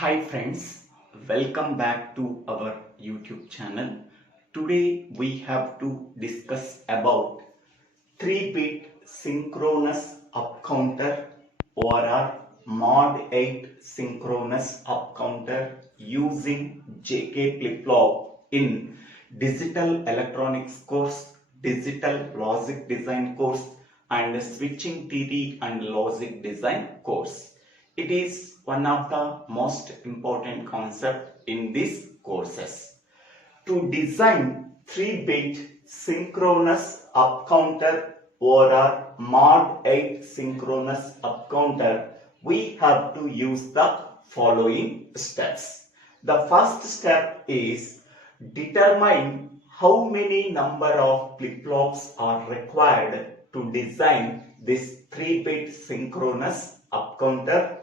Hi friends, welcome back to our YouTube channel. Today we have to discuss about 3-bit synchronous up counter or mod 8 synchronous up counter using JK Flipflop in digital electronics course, digital logic design course and switching theory and logic design course. It is one of the most important concepts in these courses. To design 3-bit synchronous up counter or a mod 8 synchronous up counter, we have to use the following steps. The first step is determine how many number of flip-flops are required to design this 3-bit synchronous up counter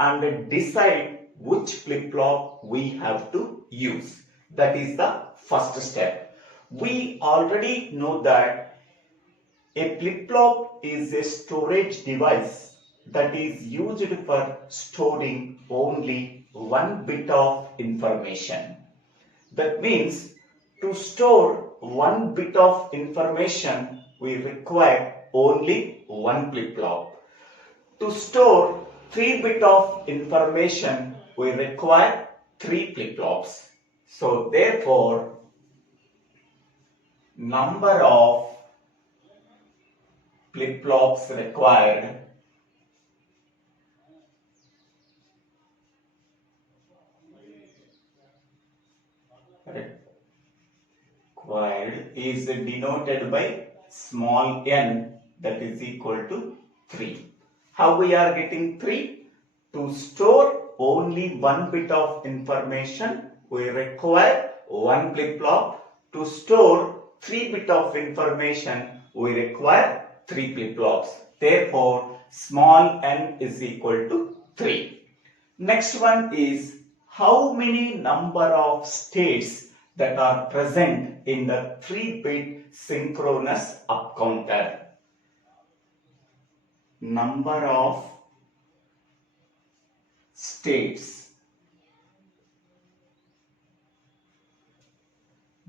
and decide which flip-flop we have to use. That is the first step. We already know that a flip-flop is a storage device that is used for storing only one bit of information. That means to store one bit of information, we require only one flip-flop. To store 3 bit of information, we require 3 flip-flops. So therefore, number of flip-flops required is denoted by small n, that is equal to 3. How we are getting 3? To store only one bit of information, we require one flip-flop. To store 3 bit of information, we require 3 flip-flops. Therefore, small n is equal to 3. Next one is how many number of states that are present in the 3-bit synchronous up counter. Number of states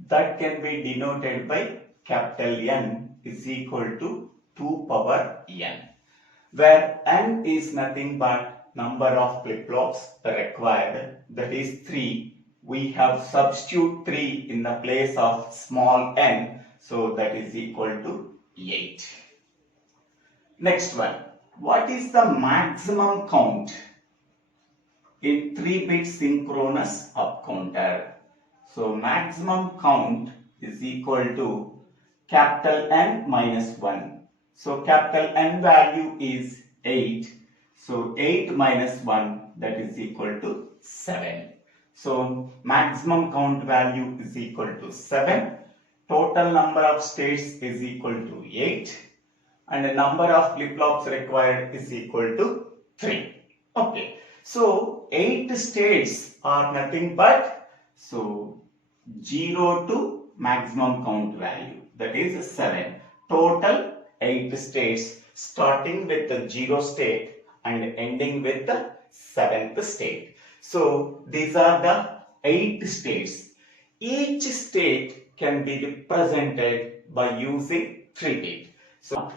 that can be denoted by capital N is equal to 2 power n, where n is nothing but number of flip-flops required, that is 3. We have substitute 3 in the place of small n, so that is equal to 8. Next one, what is the maximum count in 3-bit synchronous up counter? So maximum count is equal to capital N minus 1. So capital N value is 8. So 8 minus 1, that is equal to 7. So maximum count value is equal to 7. Total number of states is equal to 8. And the number of flip-flops required is equal to 3. Okay. So 8 states are nothing but 0 to maximum count value, that is 7. Total 8 states starting with the 0 state and ending with the 7th state. So these are the 8 states. Each state can be represented by using 3 bit. So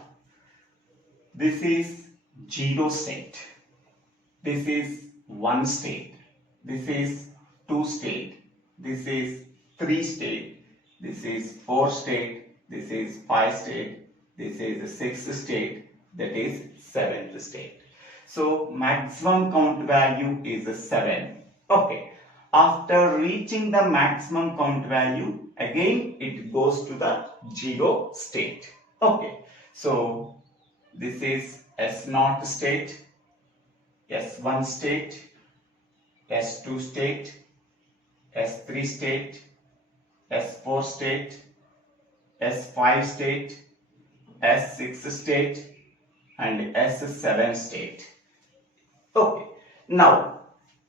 this is 0 state. This is 1 state. This is 2 state. This is 3 state. This is 4 state. This is 5 state. This is 6th state. That is 7th state. So maximum count value is 7. Okay. After reaching the maximum count value, again it goes to the 0 state. Okay. So this is S0 state, S1 state, S2 state, S3 state, S4 state, S5 state, S6 state and S7 state. Okay. Now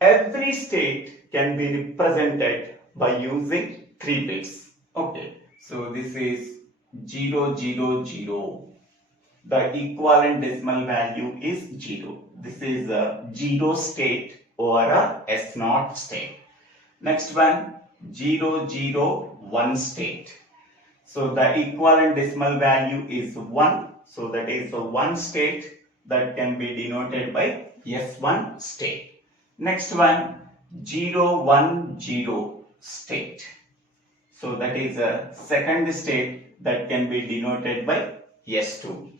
every state can be represented by using 3 bits. Okay. So this is 0, 0, 0. The equivalent decimal value is 0. This is a 0 state over a S0 state. Next one, 0, 0, 1 state. So the equivalent decimal value is 1. So that is the 1 state that can be denoted by S1 state. Next one, 0, 1, 0 state. So that is a second state that can be denoted by S2.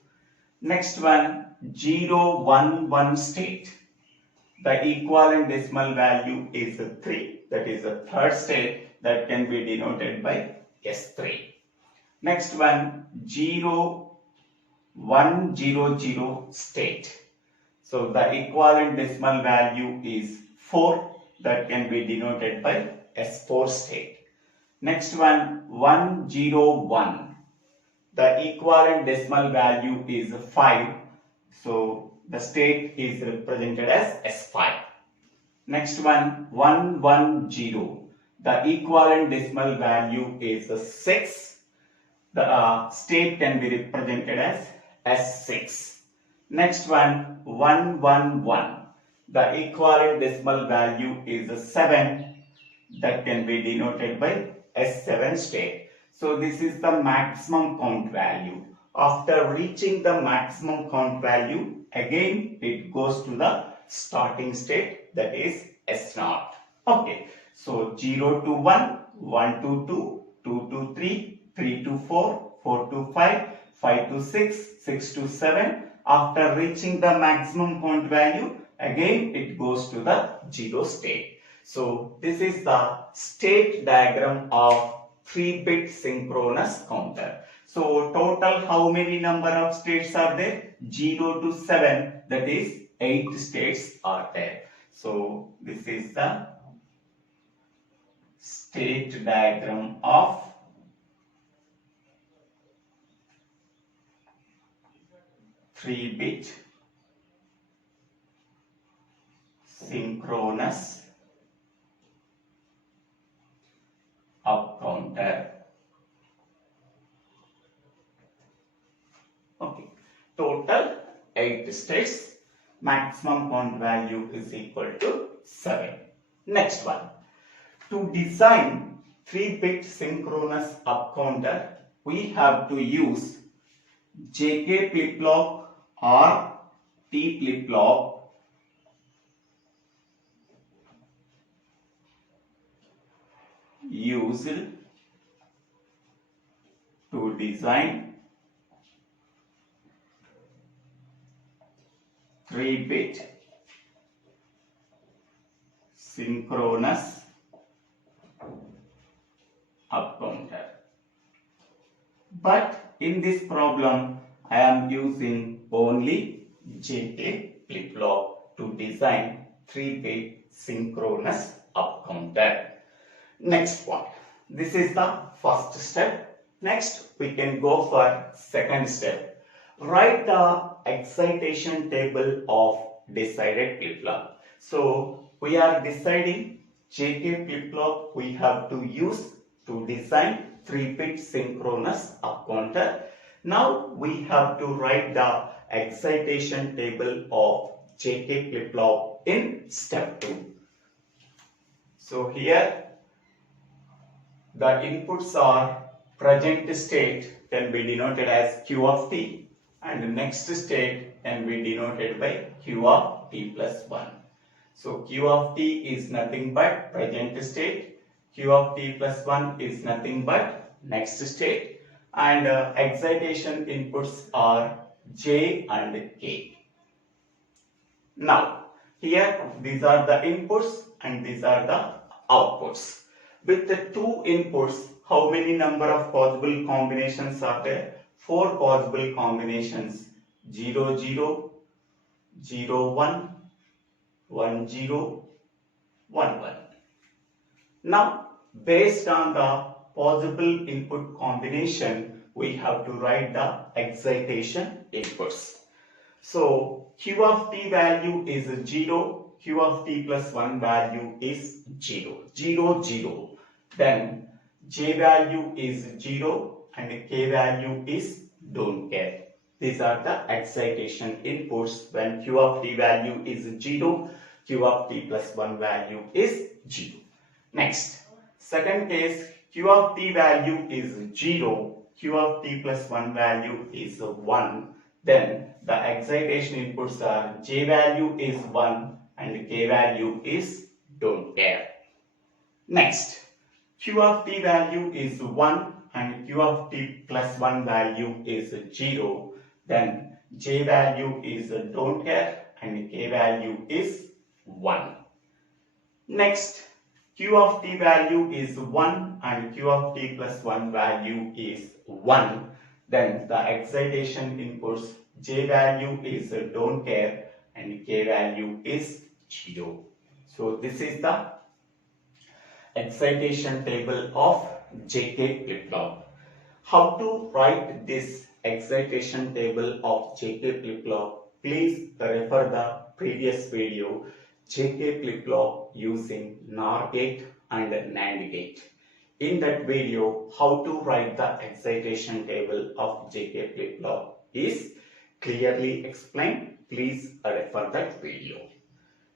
Next one, 0, 1, 1 state. The equivalent decimal value is 3. That is the third state that can be denoted by S3. Next one, 0, 1, 0, 0 state. So the equivalent decimal value is 4. That can be denoted by S4 state. Next one, 1, 0, 1. The equivalent decimal value is 5. So the state is represented as S5. Next one, 1, 1, 0. The equivalent decimal value is 6. The state can be represented as S6. Next one, 1, 1, 1. The equivalent decimal value is 7. That can be denoted by S7 state. So this is the maximum count value. After reaching the maximum count value, again it goes to the starting state, that is S0. Okay, so 0 to 1, 1 to 2, 2 to 3, 3 to 4, 4 to 5, 5 to 6, 6 to 7. After reaching the maximum count value, again it goes to the 0 state. So this is the state diagram of 3-bit synchronous counter. So total how many number of states are there? 0 to 7, that is 8 states are there. So this is the state diagram of 3-bit synchronous up counter. Okay, total 8 states, maximum count value is equal to 7. Next one, to design 3-bit synchronous up counter, we have to use JK Flipflop or T Flipflop used to design 3-bit synchronous up counter. But in this problem, I am using only JK Flipflop to design 3-bit synchronous up counter. Next one, this is the first step. Next, we can go for second step. Write the excitation table of decided flip-flop. So we are deciding JK flip-flop we have to use to design 3-bit synchronous up counter. Now we have to write the excitation table of JK flip-flop in step 2. So here the inputs are present state can be denoted as Q of t and the next state can be denoted by Q of t plus 1. So Q of t is nothing but present state, Q of t plus 1 is nothing but next state, and excitation inputs are J and K. Now here these are the inputs and these are the outputs. With the 2 inputs, how many number of possible combinations are there? 4 possible combinations: 0, 0, 0, 1, 1, 0, 1, 1. Now, based on the possible input combination, we have to write the excitation inputs. So, Q of t value is 0, Q of t plus 1 value is 0, 0, 0. Then J value is 0 and K value is don't care. These are the excitation inputs when Q of t value is 0, q of t plus 1 value is 0. Next, second case, q of t value is 0, q of t plus 1 value is 1. Then the excitation inputs are j value is 1 and k value is don't care. Next, q of t value is 1 and q of t plus 1 value is 0. Then j value is don't care and k value is 1. Next, q of t value is 1 and q of t plus 1 value is 1. Then the excitation inputs j value is don't care and k value is 0. So this is the excitation table of JK flip-flop. How to write this excitation table of JK flip-flop? Please refer the previous video, JK flip-flop using NOR gate and NAND gate. In that video, how to write the excitation table of JK flip-flop is clearly explained. Please refer that video.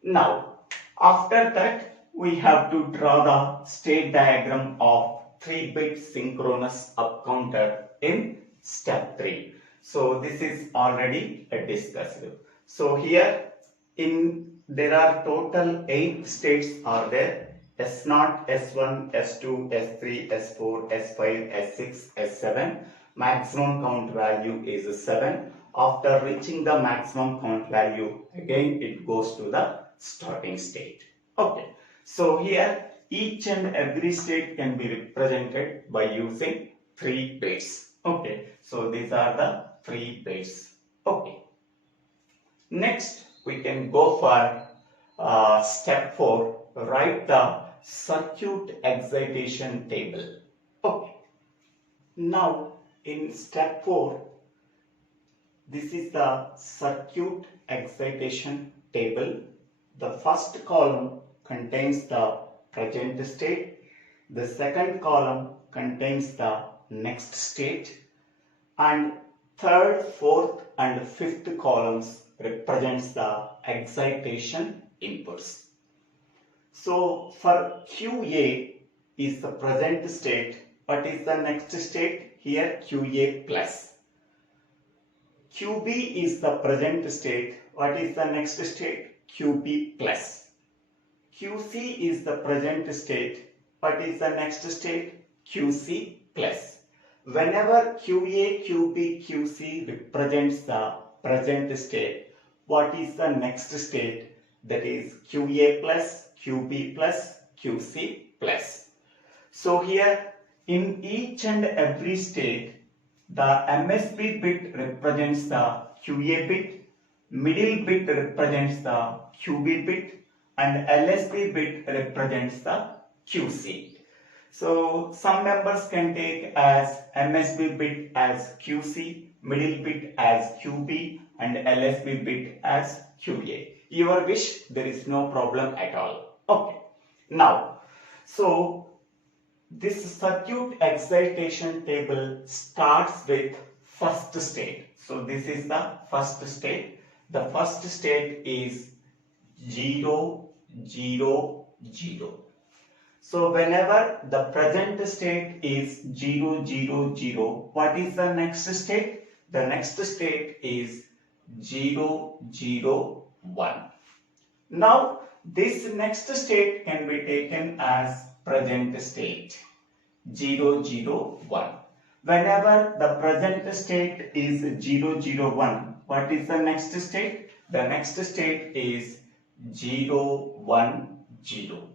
Now, after that, we have to draw the state diagram of 3-bit synchronous up counter in step 3. So this is already discussed. So here there are total 8 states are there: S0, S1, S2, S3, S4, S5, S6, S7. Maximum count value is 7. After reaching the maximum count value, again it goes to the starting state. Okay. So here each and every state can be represented by using 3 bits. Okay. So these are the 3 bits. Okay. Next we can go for step 4. Write the circuit excitation table. Okay. Now in step 4, this is the circuit excitation table. The first column contains the present state. The second column contains the next state. And third, fourth and fifth columns represents the excitation inputs. So for QA is the present state. What is the next state? Here QA plus. QB is the present state. What is the next state? QB plus. QC is the present state. What is the next state? QC plus. Whenever QA, QB, QC represents the present state, what is the next state? That is QA plus, QB plus, QC plus. So here in each and every state, the MSB bit represents the QA bit, middle bit represents the QB bit, and LSB bit represents the QC. So some members can take as MSB bit as QC, middle bit as QB, and LSB bit as QA. Your wish, there is no problem at all. Okay. Now, so this circuit excitation table starts with first state. So this is the first state. The first state is 0, 0, 0. So whenever the present state is 0, 0, 0, what is the next state? The next state is 0, 0, 1. Now this next state can be taken as present state 0, 0, 1. Whenever the present state is 0, 0, 1, what is the next state? The next state is 0, 1, 0.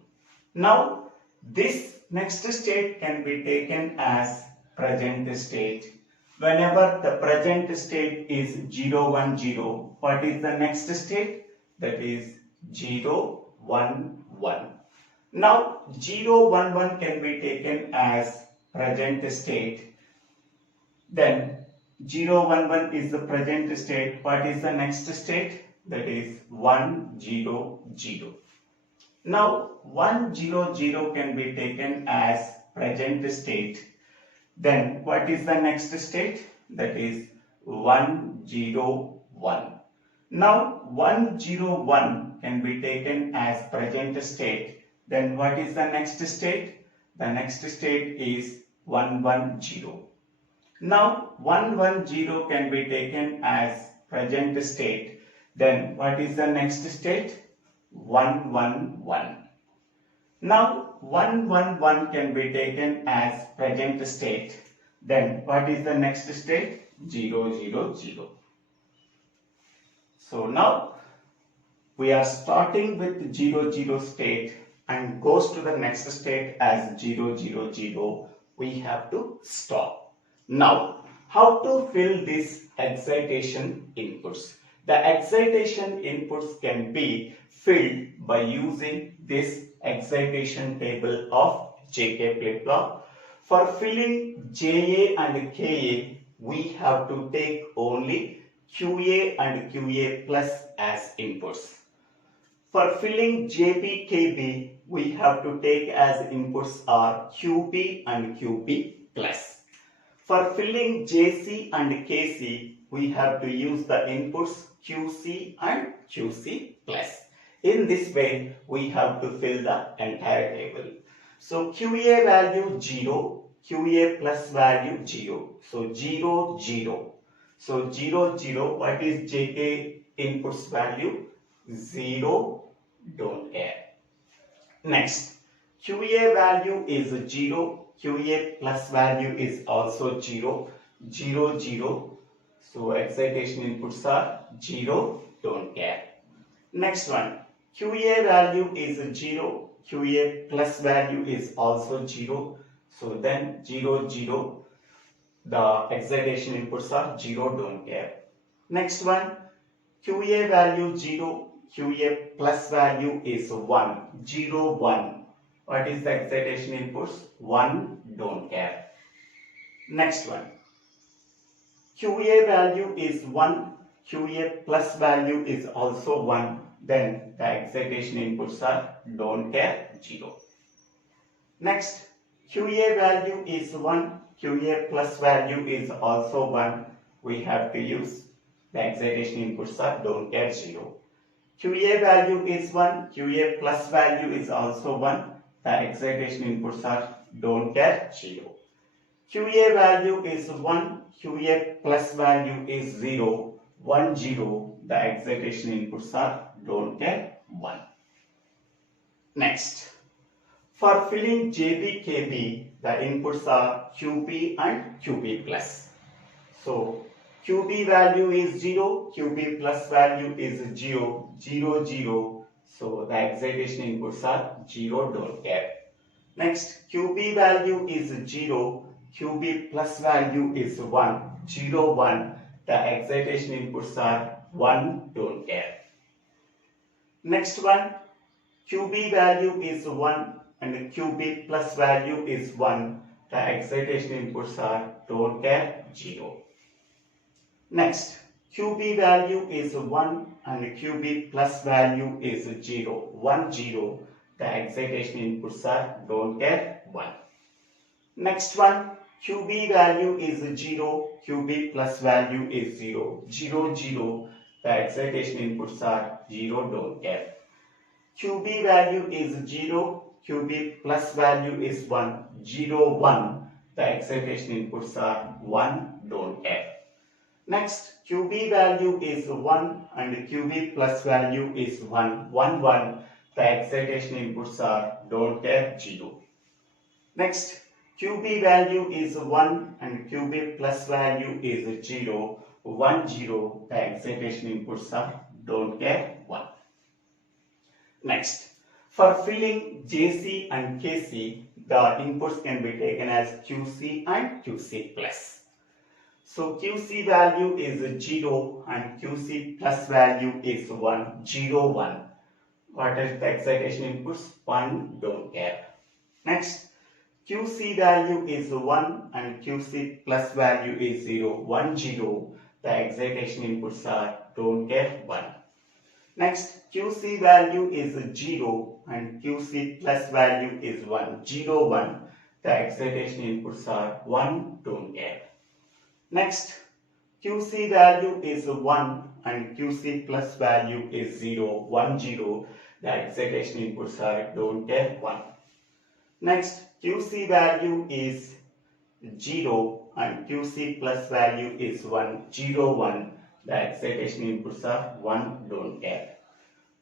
Now this next state can be taken as present state. Whenever the present state is 0, 1, 0, what is the next state? That is 0, 1, 1. Now 0, 1, 1 can be taken as present state. Then 0, 1, 1 is the present state. What is the next state? That is 1, 0, 0. Now 1, 0, 0 can be taken as present state. Then what is the next state? That is 1, 0, 1. Now 1, 0, 1 1 can be taken as present state, then what is the next state? The next state is 1 1 0. Now 1 1 0 can be taken as present state, then what is the next state? 1 1 1. Now 1 1 1 can be taken as present state, then what is the next state? 0 0 0. So now we are starting with 0 0 state and goes to the next state as 0 0 0. We have to stop. Now, how to fill these excitation inputs? The excitation inputs can be filled by using this excitation table of JK Flipflop. For filling JA and KA, we have to take only QA and QA plus as inputs. For filling JB, KB, we have to take as inputs are QB and QB plus. For filling JC and KC, we have to use the inputs QC and QC plus. In this way, we have to fill the entire table. So QA value 0, QA plus value 0. So 0, 0. So 0, 0, what is JK inputs value? 0, don't care. Next, QA value is 0, QA plus value is also 0, 0, 0. So excitation inputs are 0, don't care. Next one, QA value is 0, QA plus value is also 0. So then 0, 0. The excitation inputs are 0, don't care. Next one, QA value 0, QA plus value is 1, 0, 1. What is the excitation inputs? 1, don't care. Next one, QA value is 1, QA plus value is also 1. Then the excitation inputs are don't care, 0. Next, QA value is 1, QA plus value is also 1. We have to use the excitation inputs are don't care, 0. QA value is 1, QA plus value is also 1. The excitation inputs are don't care, 0. QA value is 1, QA plus value is 0, 1, 0. The excitation inputs are don't care, 1. Next, for filling JB, KB, the inputs are QB and QB plus. So QB value is 0, QB plus value is 0, 0, 0. So the excitation inputs are 0, don't care. Next, QB value is 0, QB plus value is 1, 0, 1. The excitation inputs are 1, don't care. Next one, QB value is 1 and QB plus value is 1. The excitation inputs are don't care, 0. Next, QB value is 1 and QB plus value is 0, 1, 0. The excitation inputs are don't care, 1. Next one, QB value is 0, QB plus value is 0, 0, 0. The excitation inputs are 0, don't care. QB value is 0, QB plus value is 1, 0, 1. The excitation inputs are 1, don't care. Next, QB value is 1 and QB plus value is 1, 1, 1. The excitation inputs are don't care, 0. Next, QB value is 1 and QB plus value is 0, 1, 0. The excitation inputs are don't care, 1. Next, for filling JC and KC, the inputs can be taken as QC and QC plus. So QC value is 0 and QC plus value is 1, 0, 1. What is the excitation inputs? 1, don't care. Next, QC value is 1 and QC plus value is 0, 1, 0. The excitation inputs are don't care, 1. Next, QC value is 0 and QC plus value is 1, 0, 1. The excitation inputs are 1, don't care. Next, QC value is 1 and QC plus value is 0, 1, 0. The excitation inputs are don't care 1. Next, QC value is 0 and QC plus value is 1, 0, 1. The excitation inputs are 1, don't care.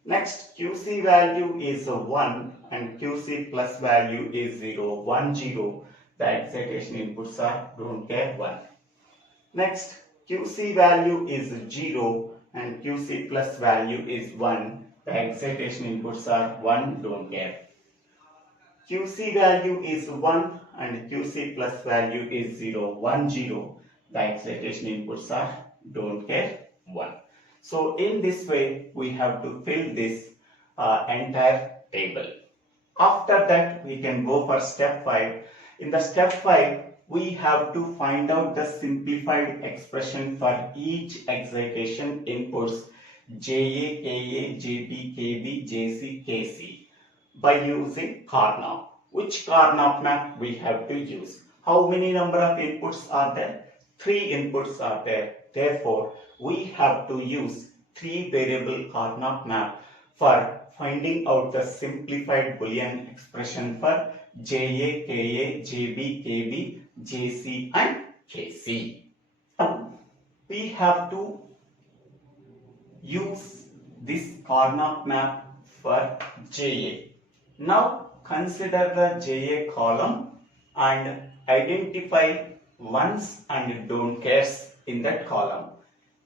Next, QC value is 1 and QC plus value is 0, 1, 0. The excitation inputs are don't care 1. Next, QC value is 0 and QC plus value is 1. The excitation inputs are 1, don't care. QC value is 1 and QC plus value is 0, 1, 0. The excitation inputs are don't care 1. So in this way we have to fill this entire table. After that we can go for step 5. In the step 5 we have to find out the simplified expression for each excitation inputs JA, KA, JT, KB, JC, KC by using Karnaugh. Which Karnaugh map we have to use? How many number of inputs are there? 3 inputs are there. Therefore, we have to use 3 variable Karnaugh map for finding out the simplified Boolean expression for JA, KA, JB, KB, JC and KC. We have to use this Karnaugh map for JA. Now consider the JA column and identify ones and don't cares in that column.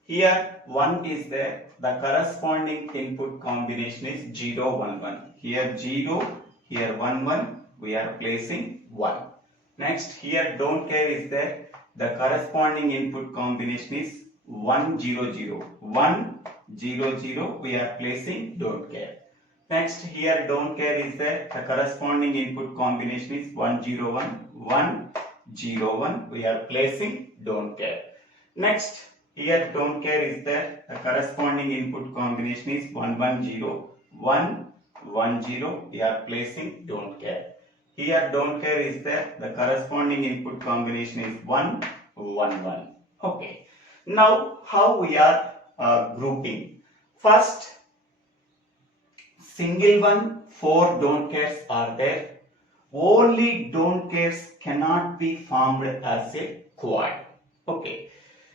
Here 1 is there, the corresponding input combination is 0, 1, 1. Here 0, here 1, 1, we are placing 1. Next, here don't care is there, the corresponding input combination is 1, 0, 0. 1, 0, 0, we are placing don't care. Next, here don't care is there, the corresponding input combination is 1, 0, 1, 1, 0, 1, we are placing don't care. Next, here don't care is there, the corresponding input combination is 1, 1, 0, 1, 1, 0, we are placing don't care. Here don't care is there, the corresponding input combination is 1, 1, 1. Okay. Now, how we are grouping? First, single one, 4 don't cares are there. Only don't cares cannot be formed as a quad. Okay.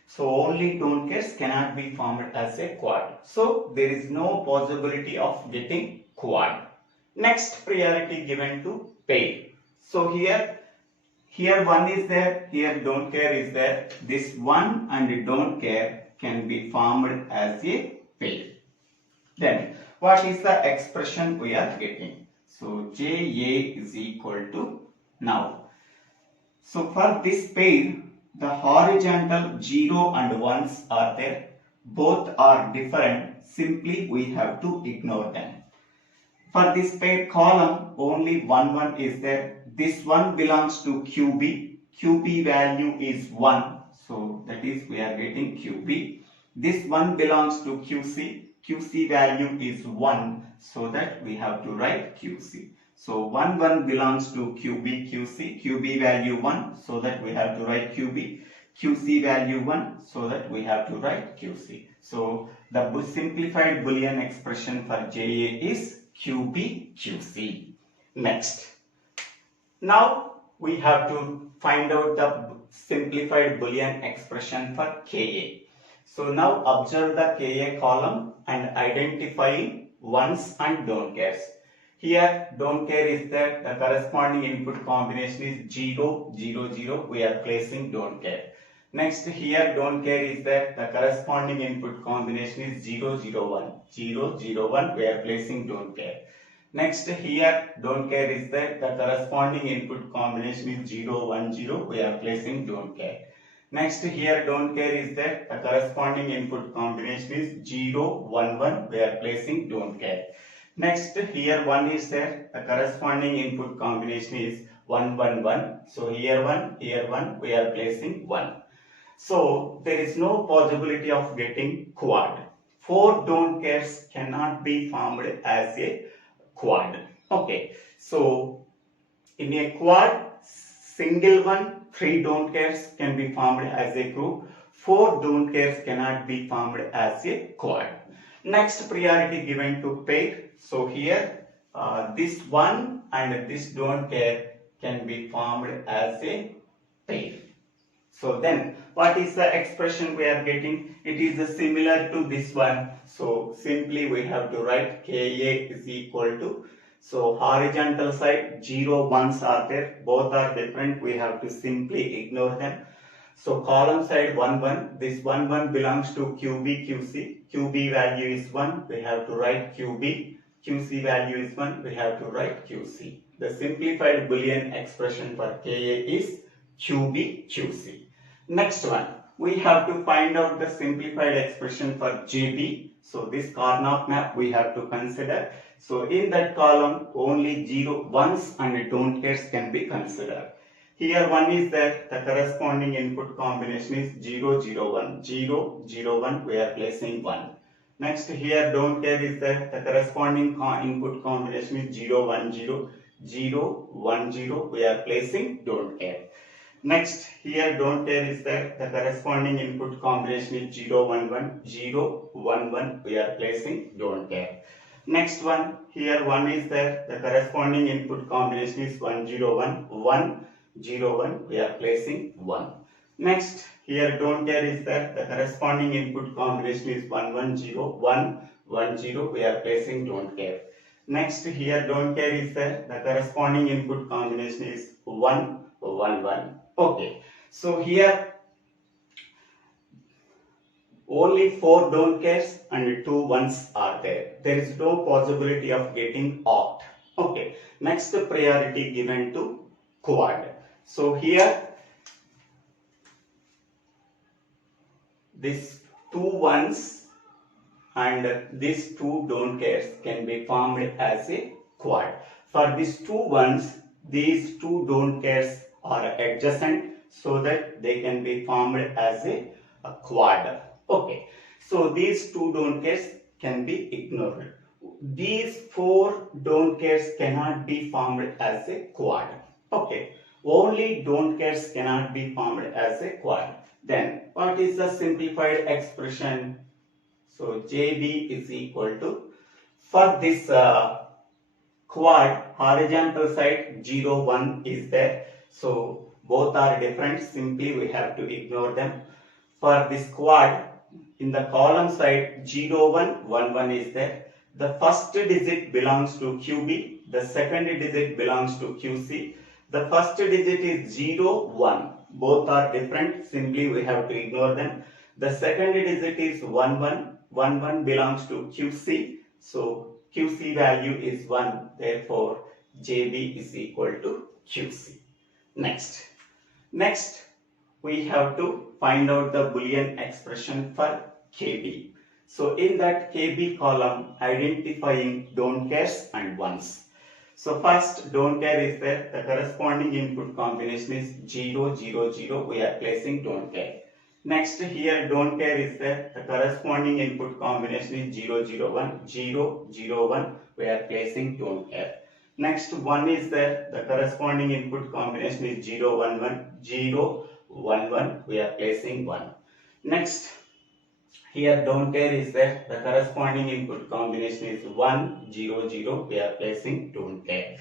So only don't cares cannot be formed as a quad. So there is no possibility of getting quad. Next, priority given to pair. So here 1 is there, here don't care is there. This 1 and don't care can be formed as a pair. Then what is the expression we are getting? So JA is equal to now. So for this pair, the horizontal 0 and 1s are there. Both are different. Simply we have to ignore them. For this pair column, only 1, 1 is there. This one belongs to QB. QB value is 1. So that is we are getting QB. This one belongs to QC. QC value is 1. So that we have to write QC. So 1, 1 belongs to QB, QC. QB value 1. So that we have to write QB. QC value 1. So that we have to write QC. So the simplified Boolean expression for JA is QB, QC. Next. Now we have to find out the simplified Boolean expression for KA. So now observe the KA column and identify ones and don't cares. Here don't care is there, the corresponding input combination is 0, 0, 0, we are placing don't care. Next, here don't care is there, the corresponding input combination is 0, 0, 1, 0, 0, 1, we are placing don't care. Next, here don't care is there, the corresponding input combination is 0, 1, 0, we are placing don't care. Next, here don't care is there, the corresponding input combination is 0, 1, 1, we are placing don't care. Next, here 1 is there, the corresponding input combination is 1, 1, 1. So here 1, we are placing 1. So there is no possibility of getting quad. 4 don't cares cannot be formed as a quad. Okay, so in a quad, single one, 3 don't cares can be formed as a group. 4 don't cares cannot be formed as a quad. Next, priority given to pair. So here this one and this don't care can be formed as a pair. So then what is the expression we are getting? It is similar to this one. So simply we have to write Ka is equal to, so horizontal side 0 1s are there, both are different, we have to simply ignore them. So column side 1 1, this 1 1 belongs to QB QC, QB value is 1, we have to write QB, QC value is 1, we have to write QC. The simplified Boolean expression for Ka is QB QC. Next one, we have to find out the simplified expression for JB. So this Carnot map we have to consider. So in that column only 0 1s and don't cares can be considered. Here 1 is there, the corresponding input combination is 0 0 1, 0 0 1, we are placing 1. Next here don't care is there, the corresponding input combination is 0 1 0, 0 1 0, we are placing don't care. Next, here don't care is there, the corresponding input combination is 0 1 1, 0 1 1, we are placing don't care. Next one, here 1 is there, the corresponding input combination is 1 0 1, 1 0 1, we are placing 1. Next, here don't care is there, the corresponding input combination is 1 1 0, 1 1 0, we are placing don't care. Next, here don't care is there, the corresponding input combination is 1 1 1. Okay, so here only 4 don't cares and 2 ones are there. There is no possibility of getting oct. Okay, next priority given to quad. So here this 2 ones and these 2 don't cares can be formed as a quad. For these 2 ones, these 2 don't cares are adjacent, so that they can be formed as a quad. Okay, so these 2 don't cares can be ignored. These 4 don't cares cannot be formed as a quad. Okay, only don't cares cannot be formed as a quad. Then what is the simplified expression? So JB is equal to, for this quad horizontal side 0 1 is there. So both are different, simply we have to ignore them. For this quad, in the column side 0 1 1 1 is there. The first digit belongs to QB, the second digit belongs to QC. The first digit is 0 1, both are different, simply we have to ignore them. The second digit is 1 1, 1 1 belongs to QC, so QC value is 1, therefore JB is equal to QC. Next, we have to find out the Boolean expression for KB. So in that KB column, identifying don't cares and ones. So first don't care is there, the corresponding input combination is 0 0 0, we are placing don't care. Next here don't care is there, the corresponding input combination is 0 0 1, 0 0 1, we are placing don't care. Next 1 is there, the corresponding input combination is 0 1 1, 0 1 1, we are placing 1. Next here don't care is there, the corresponding input combination is 1 0 0, we are placing don't care.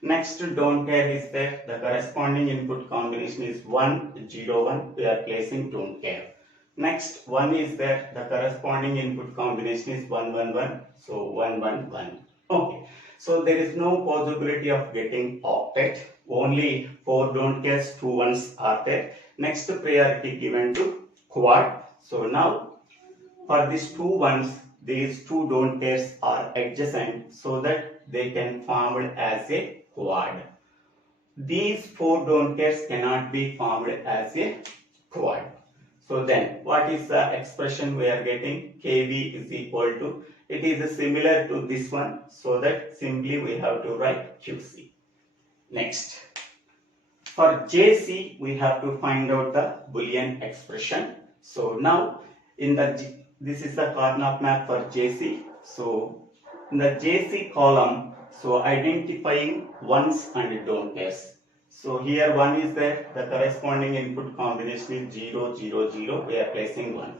Next don't care is there, the corresponding input combination is 1 0 1, we are placing don't care. Next 1 is there, the corresponding input combination is 1 1 1, so 1 1 1. Okay, so there is no possibility of getting octet, only 4 don't cares, 2 ones are there. Next priority given to quad. So now for these 2 ones, these 2 don't cares are adjacent, so that they can form as a quad. These 4 don't cares cannot be formed as a quad. So then what is the expression we are getting? KB is equal to, it is similar to this one, so that simply we have to write QC. Next, for JC we have to find out the Boolean expression. So now in the this is the Carnot map for JC. So in the JC column, so identifying ones and don't cares. So here 1 is there, the corresponding input combination is 0, 0, 0, we are placing 1.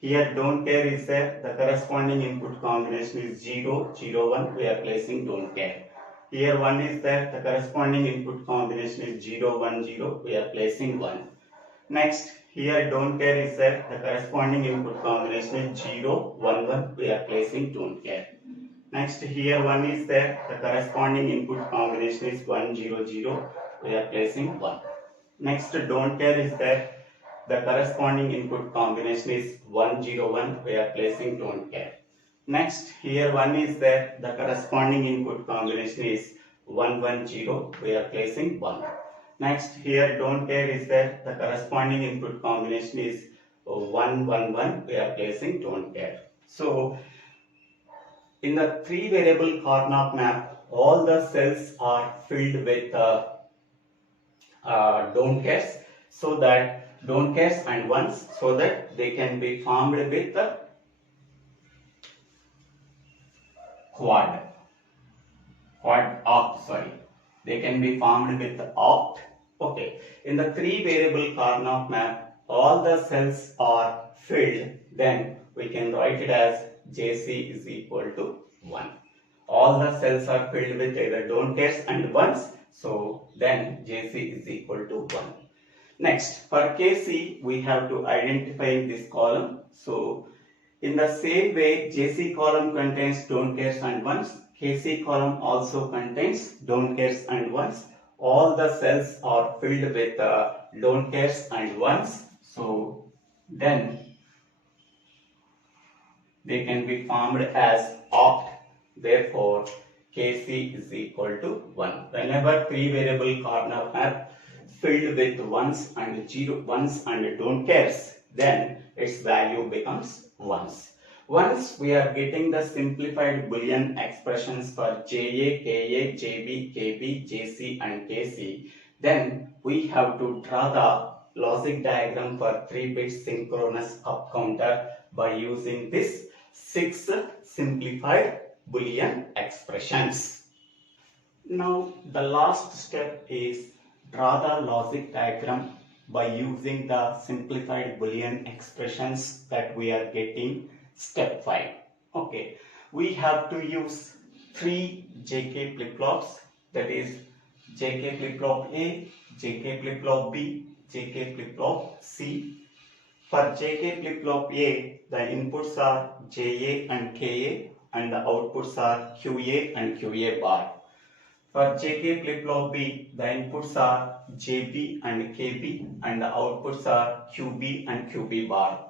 Here don't care is there, the corresponding input combination is 0, 0, 1, we are placing don't care. Here 1 is there, the corresponding input combination is 0, 1, 0, we are placing 1. Next, here don't care is there, the corresponding input combination is 0, 1, 1, we are placing don't care. Next, here 1 is there, the corresponding input combination is 1, 0, 0, we are placing 1. Next, don't care is there, the corresponding input combination is 1, 0, 1, we are placing don't care. Next, here 1 is there, the corresponding input combination is 1, 1, 0, we are placing 1. Next, here don't care is there, the corresponding input combination is 1, 1, 1, we are placing don't care. So, in the 3 variable Karnaugh map, all the cells are filled with don't cares, so that don't cares and ones, so that they can be formed with the they can be formed with the oct. Okay, in the 3 variable Karnaugh map, all the cells are filled, then we can write it as JC is equal to 1. All the cells are filled with either don't cares and ones, so then JC is equal to 1. Next, for KC, we have to identify this column. So, in the same way, JC column contains don't cares and ones, KC column also contains don't cares and ones. All the cells are filled with don't cares and ones. So, then they can be formed as oct. Therefore, KC is equal to 1. Whenever 3 variable Karnaugh map filled with ones and don't cares, then its value becomes ones. Once we are getting the simplified Boolean expressions for JA, KA, JB, KB, JC and KC, then we have to draw the logic diagram for 3-bit synchronous up counter by using this 6 simplified Boolean expressions. Now the last step is draw the logic diagram by using the simplified Boolean expressions that we are getting step 5. Okay, we have to use 3 JK flip-flops, that is JK flip-flop A, JK flip-flop B, JK flip-flop C. For JK flip-flop A, the inputs are JA and KA and the outputs are QA and QA bar. For JK flip-flop B, the inputs are JB and KB and the outputs are QB and QB bar.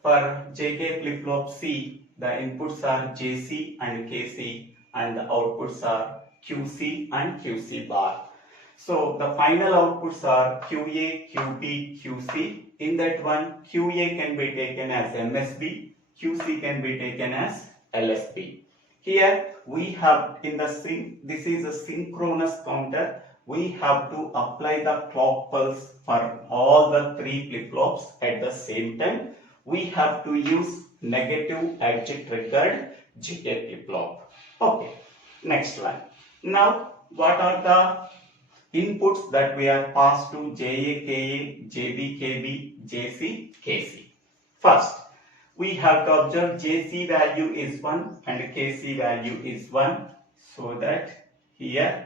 For JK flip-flop C, the inputs are JC and KC and the outputs are QC and QC bar. So the final outputs are QA, QB, QC. In that one, QA can be taken as MSB, QC can be taken as LSB. Here we have this is a synchronous counter. We have to apply the clock pulse for all the 3 flip-flops at the same time. We have to use negative edge triggered JK flip-flop. Okay, next one. Now, what are the inputs that we are passed to JA, KA, JB, KB, JC, KC? First, we have to observe JC value is 1 and KC value is 1, so that here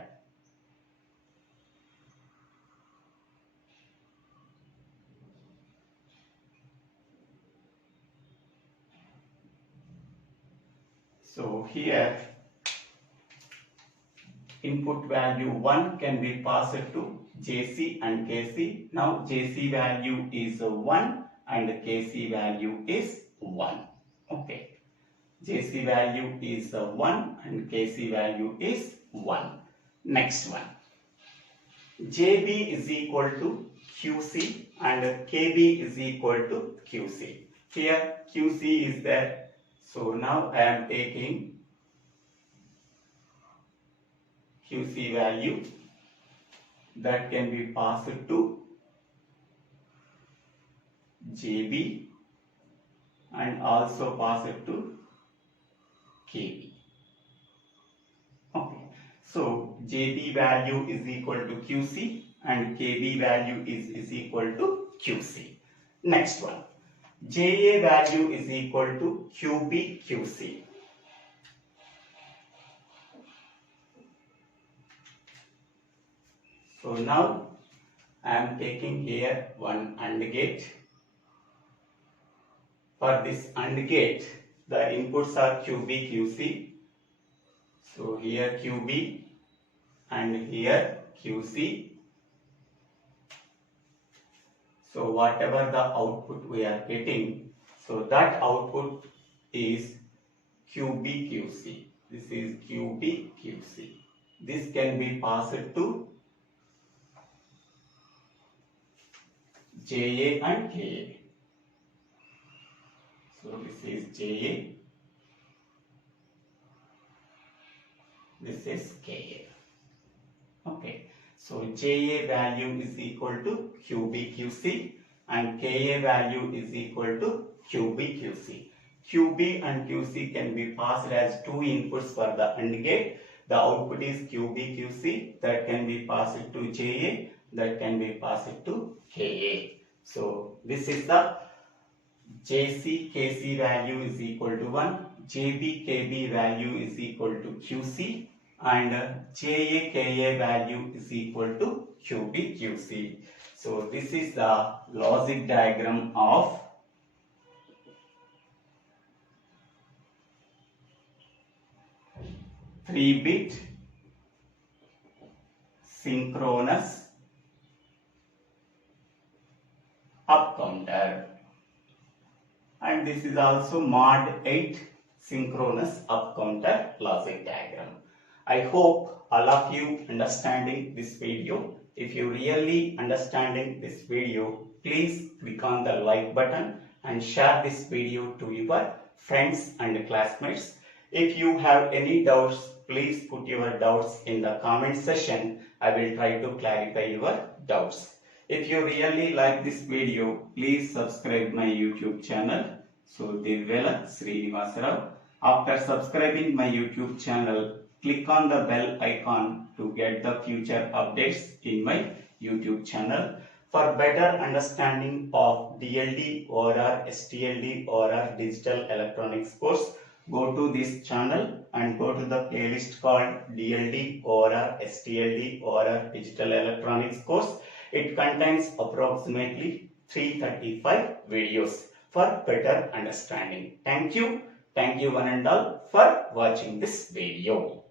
input value 1 can be passed to JC and KC. Now JC value is 1 and KC value is 1. Okay. JC value is 1 and KC value is 1. Next one. JB is equal to QC and KB is equal to QC. Here QC is there. So now I am taking QC value that can be passed to JB and also pass it to KB. Okay. So JB value is equal to QC and KB value is equal to QC. Next one, JA value is equal to QB QC. So now I am taking here one AND gate. For this AND gate, the inputs are QB, QC. So here QB and here QC. So whatever the output we are getting, so that output is QB, QC. This is QB, QC. This can be passed to JA and KA. So this is JA, this is KA. Okay, so JA value is equal to QB QC and KA value is equal to QB QC. QB and QC can be passed as two inputs for the AND gate. The output is QB QC, that can be passed to JA, that can be passed to KA. So this is the JC KC value is equal to 1, JB KB value is equal to QC and JA KA value is equal to QB QC. So this is the logic diagram of 3-bit synchronous up counter, and this is also mod 8 synchronous up counter logic diagram. I hope all of you understanding this video. If you really understanding this video, please click on the like button and share this video to your friends and classmates. If you have any doubts, please put your doubts in the comment section. I will try to clarify your doubts. If you really like this video, please subscribe my YouTube channel. So Divvela Srinivasarao. After subscribing my YouTube channel, click on the bell icon to get the future updates in my YouTube channel. For better understanding of DLD or STLD or digital electronics course, go to this channel and go to the playlist called DLD or STLD or digital electronics course. It contains approximately 335 videos for better understanding. Thank you one and all for watching this video.